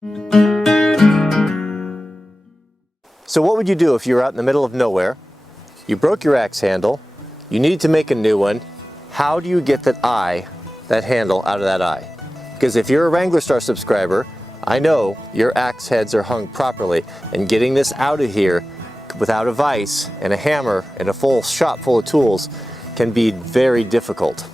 So what would you do if you were out in the middle of nowhere, you broke your axe handle, you need to make a new one? How do you get that handle out of that eye? Because if you're a Wranglerstar subscriber, I know your axe heads are hung properly, and getting this out of here without a vise and a hammer and a full shop full of tools can be very difficult.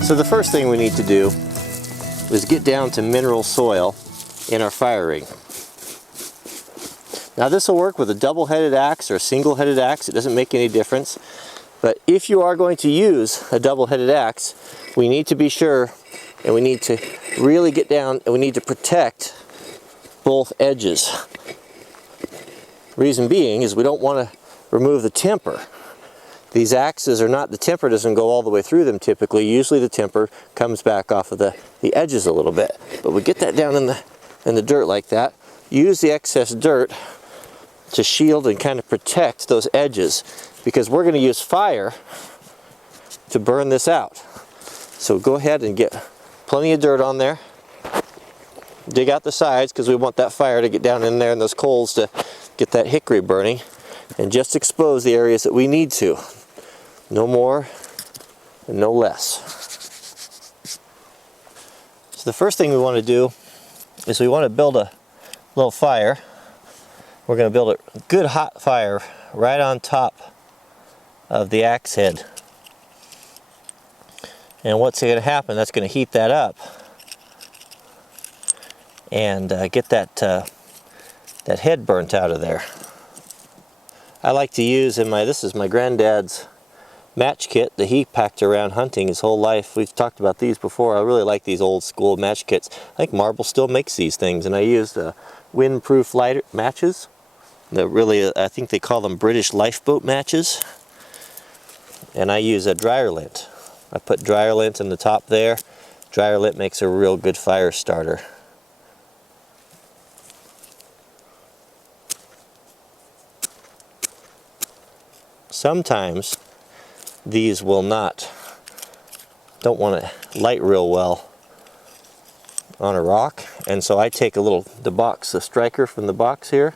So the first thing we need to do is get down to mineral soil in our fire ring. Now this will work with a double-headed axe or a single-headed axe. It doesn't make any difference. But if you are going to use a double-headed axe, we need to be sure, and we need to really get down, and we need to protect both edges. Reason being is we don't want to remove the temper. These axes are not, the temper doesn't go all the way through them typically. Usually the temper comes back off of the edges a little bit. But we get that down in the dirt like that. Use the excess dirt to shield and kind of protect those edges, because we're going to use fire to burn this out. So go ahead and get plenty of dirt on there. Dig out the sides because we want that fire to get down in there and those coals to get that hickory burning. And just expose the areas that we need to. No more and no less. So the first thing we want to do is we want to build a little fire. We're going to build a good hot fire right on top of the axe head. And what's going to happen, that's going to heat that up and get that head burnt out of there. I like to use this is my granddad's match kit that he packed around hunting his whole life. We've talked about these before. I really like these old school match kits. I think Marble still makes these things, and I used windproof lighter matches. I think they call them British lifeboat matches. And I use a dryer lint. I put dryer lint in the top there. Dryer lint makes a real good fire starter. Sometimes these don't want to light real well on a rock, and so I take the striker from the box here,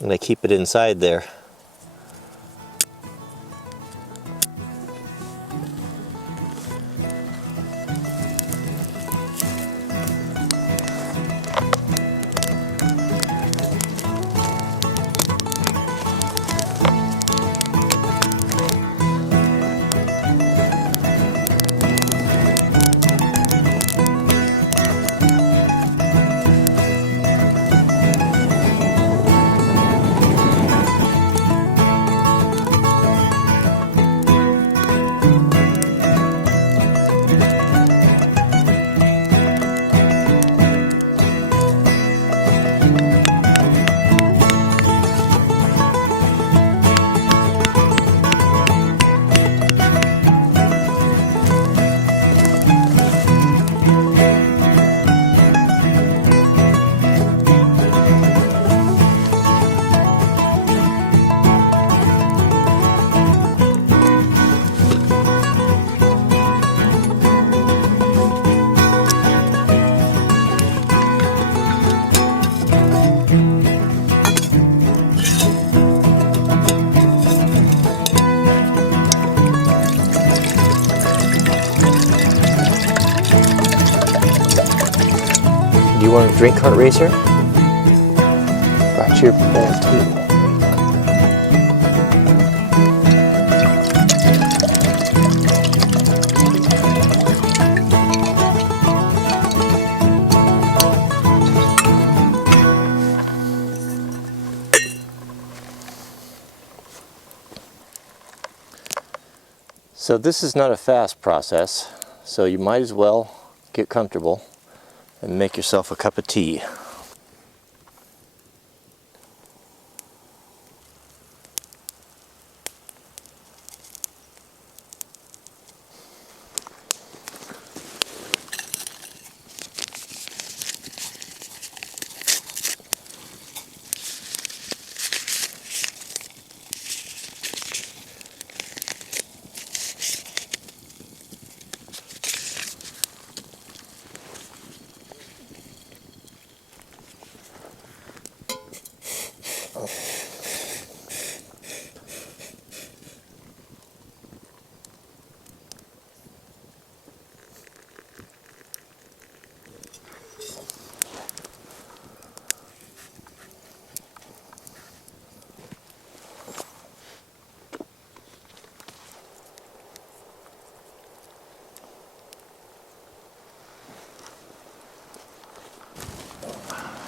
and I keep it inside there. Do you want a drink cart racer? Brought your bag too. So this is not a fast process, so you might as well get comfortable and make yourself a cup of tea.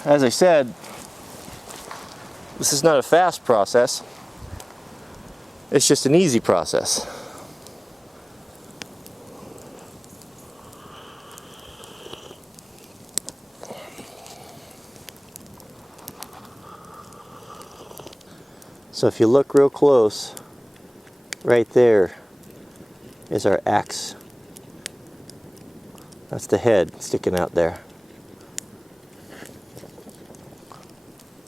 as I said, this is not a fast process. It's just an easy process. So if you look real close, right there is our axe. That's the head sticking out there.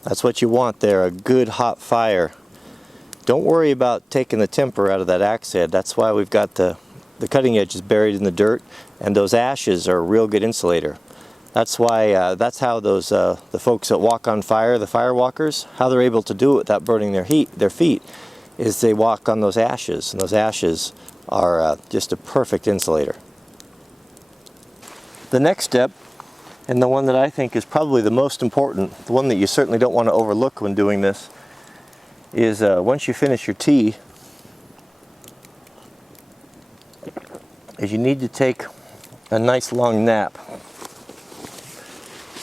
That's what you want there, a good hot fire. Don't worry about taking the temper out of that axe head. That's why we've got the cutting edges buried in the dirt, and those ashes are a real good insulator. That's why, that's how those the folks that walk on fire, the fire walkers, how they're able to do it without burning their feet, is they walk on those ashes, and those ashes are just a perfect insulator. The next step, and the one that I think is probably the most important, the one that you certainly don't want to overlook when doing this, is once you finish your tea, is you need to take a nice long nap.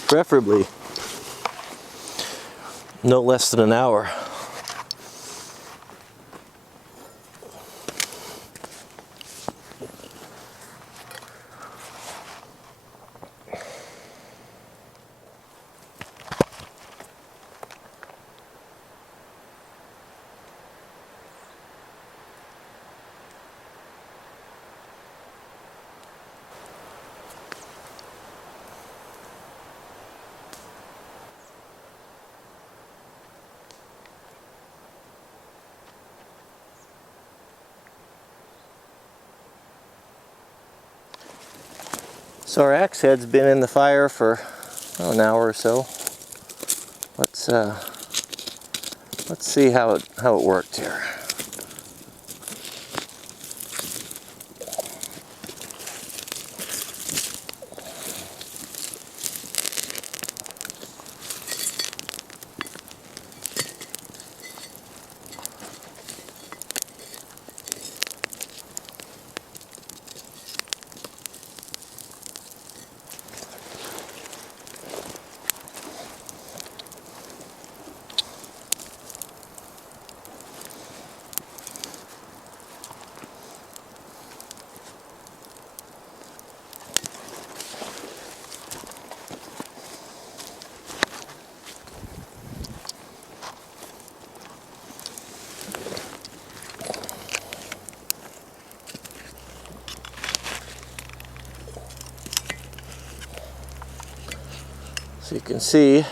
Preferably no less than an hour. So our axe head's been in the fire for an hour or so. Let's see how it worked here. So you can see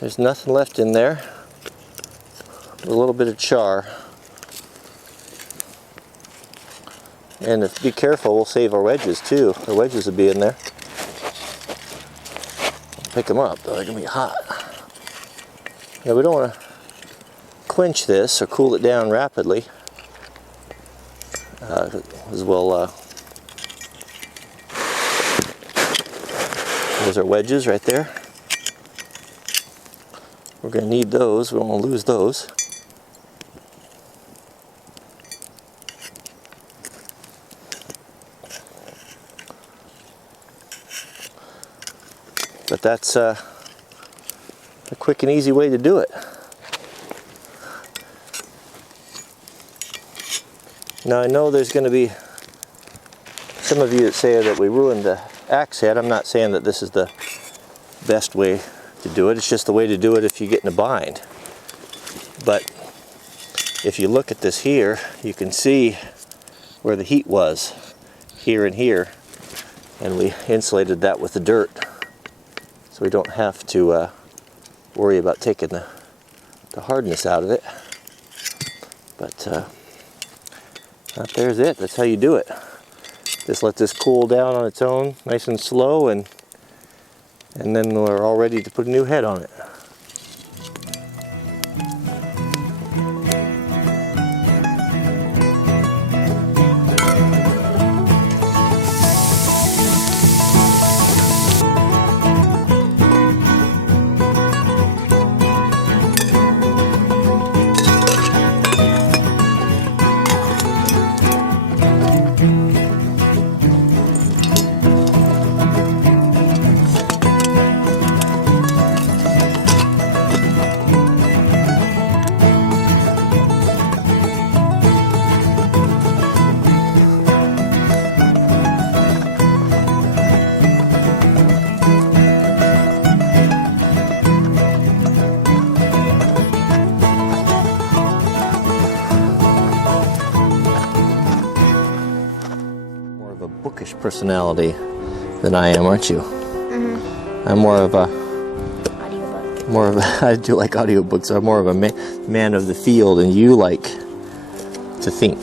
there's nothing left in there, a little bit of char. And if be careful, we'll save our wedges too. Our wedges will be in there. Pick them up, though they're gonna be hot. Now we don't want to quench this or cool it down rapidly, as well. Those are wedges right there. We're going to need those. We don't want to lose those. But that's a quick and easy way to do it. Now I know there's going to be some of you that say that we ruined the axe head. I'm not saying that this is the best way to do it. It's just the way to do it if you get in a bind. But if you look at this here, you can see where the heat was, here and here, and we insulated that with the dirt, so we don't have to worry about taking the hardness out of it. But there's it. That's how you do it. Just let this cool down on its own, nice and slow, and then we're all ready to put a new head on it. bookish personality than I am, aren't you? Mm-hmm. I'm more of a I do like audiobooks. I'm more of a man of the field, and you like to think.